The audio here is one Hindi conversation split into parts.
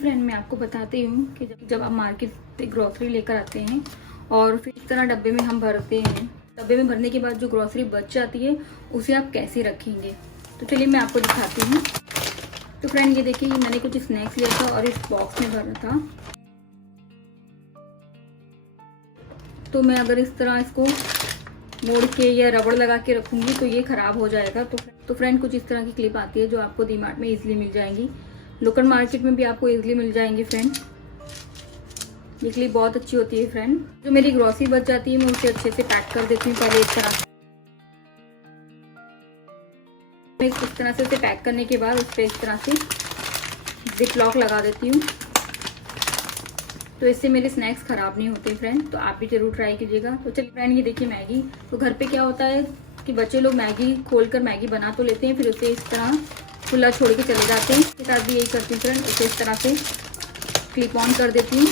फ्रेंड मैं आपको बताती हूँ कि जब आप मार्केट से ग्रोसरी लेकर आते हैं और फिर इस तरह डब्बे में हम भरते हैं, डब्बे में भरने के बाद जो ग्रोसरी बच जाती है उसे आप कैसे रखेंगे। तो चलिए मैं आपको दिखाती हूँ। तो फ्रेंड ये देखिए, मैंने कुछ स्नैक्स लिया था और इस बॉक्स में भरा था। तो मैं अगर इस तरह इसको मोड़ के या रबड़ लगा के रखूंगी तो ये खराब हो जाएगा। तो फ्रेंड कुछ इस तरह की क्लिप आती है जो आपको डी-मार्ट में इजीली मिल जाएंगी, लोकल मार्केट में भी आपको इजीली मिल जाएंगी फ्रेंड। ये क्लिप बहुत अच्छी होती है फ्रेंड। जो मेरी ग्रोसरी बच जाती है मैं उसे अच्छे से पैक कर देती हूँ पहले इस तरह। इस तरह से उसे पैक करने के बाद उस पर इस तरह से जिप लॉक लगा देती हूँ। तो इससे मेरे स्नैक्स खराब नहीं होते फ्रेंड, तो आप भी जरूर ट्राई कीजिएगा। तो चलिए फ्रेंड ये देखिए मैगी। तो घर पे क्या होता है कि बच्चे लोग मैगी खोलकर मैगी बना तो लेते हैं, फिर उसे इस तरह खुला छोड़ के चले जाते हैं। इसके साथ भी यही करती हूँ फ्रेंड, उसे इस तरह से क्लिप ऑन कर देती हूँ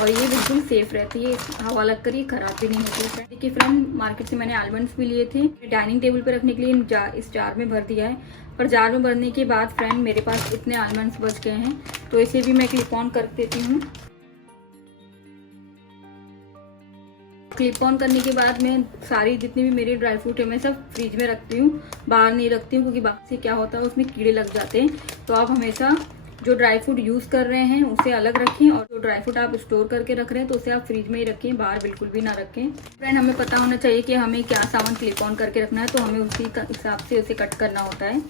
और ये बिल्कुल सेफ रहती है, हवा लग कर ये खराब भी नहीं होती है फ्रेंड। देखिए फ्रेंड मार्केट से मैंने आलमंड्स भी लिए थे, डाइनिंग टेबल पर रखने के लिए इस जार में भर दिया है। पर जार में भरने के बाद फ्रेंड मेरे पास इतने आलमंड्स बच गए हैं, तो इसे भी मैं क्लिप ऑन कर देती हूँ। क्लिप ऑन करने के बाद मैं सारी जितनी भी मेरी ड्राई फ्रूट है मैं सब फ्रिज में रखती हूँ, बाहर नहीं रखती हूँ, क्योंकि बाहर से क्या होता है उसमें कीड़े लग जाते हैं। तो आप हमेशा जो ड्राई फ्रूट यूज़ कर रहे हैं उसे अलग रखें और जो ड्राई फ्रूट आप स्टोर करके रख रहे हैं तो उसे आप फ्रिज में ही रखें, बाहर बिल्कुल भी ना रखें। फ्रेंड हमें पता होना चाहिए कि हमें क्या सामान क्लिप ऑन करके रखना है, तो हमें उसी हिसाब से उसे कट करना होता है।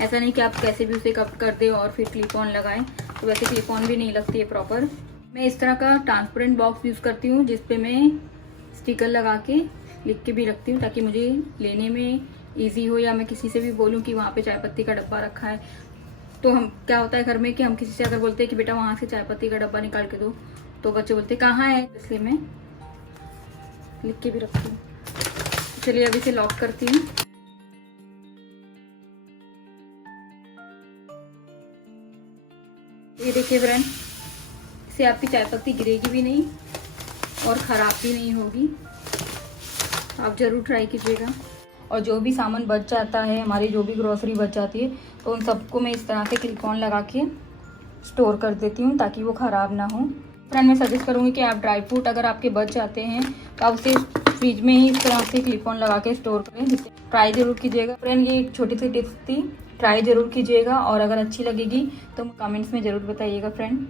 ऐसा नहीं कि आप कैसे भी उसे कट कर दें और फिर क्लिप ऑन लगाएं, तो वैसे क्लिप ऑन भी नहीं लगती है प्रॉपर। मैं इस तरह का ट्रांसपेरेंट बॉक्स यूज़ करती हूँ जिसपे मैं स्टिकर लगा के लिख के भी रखती हूँ, ताकि मुझे लेने में ईजी हो, या मैं किसी से भी बोलूँ कि वहाँ पे चाय पत्ती का डब्बा रखा है। तो हम क्या होता है घर में कि हम किसी से अगर बोलते हैं कि बेटा वहाँ से चाय पत्ती का डब्बा निकाल के दो, तो बच्चे बोलते कहाँ है, इसलिए मैं लिख के भी रखती हूँ। चलिए अभी इसे लॉक करती हूँ। ये देखिए फ्रेंड, इससे आपकी चाय पत्ती गिरेगी भी नहीं और ख़राब भी नहीं होगी। आप ज़रूर ट्राई कीजिएगा। और जो भी सामान बच जाता है, हमारी जो भी ग्रोसरी बच जाती है, तो उन सबको मैं इस तरह से क्लिप ऑन लगा के स्टोर कर देती हूँ ताकि वो ख़राब ना हो। फ्रेंड मैं सजेस्ट करूँगी कि आप ड्राई फ्रूट अगर आपके बच जाते हैं तो आप उसे फ्रिज में ही इस तरह से क्लिप ऑन लगा के स्टोर करें। जिससे ट्राई ज़रूर कीजिएगा फ्रेंड, ये छोटी सी टिप्स थी, ट्राई ज़रूर कीजिएगा और अगर अच्छी लगेगी तो कमेंट्स में ज़रूर बताइएगा फ्रेंड।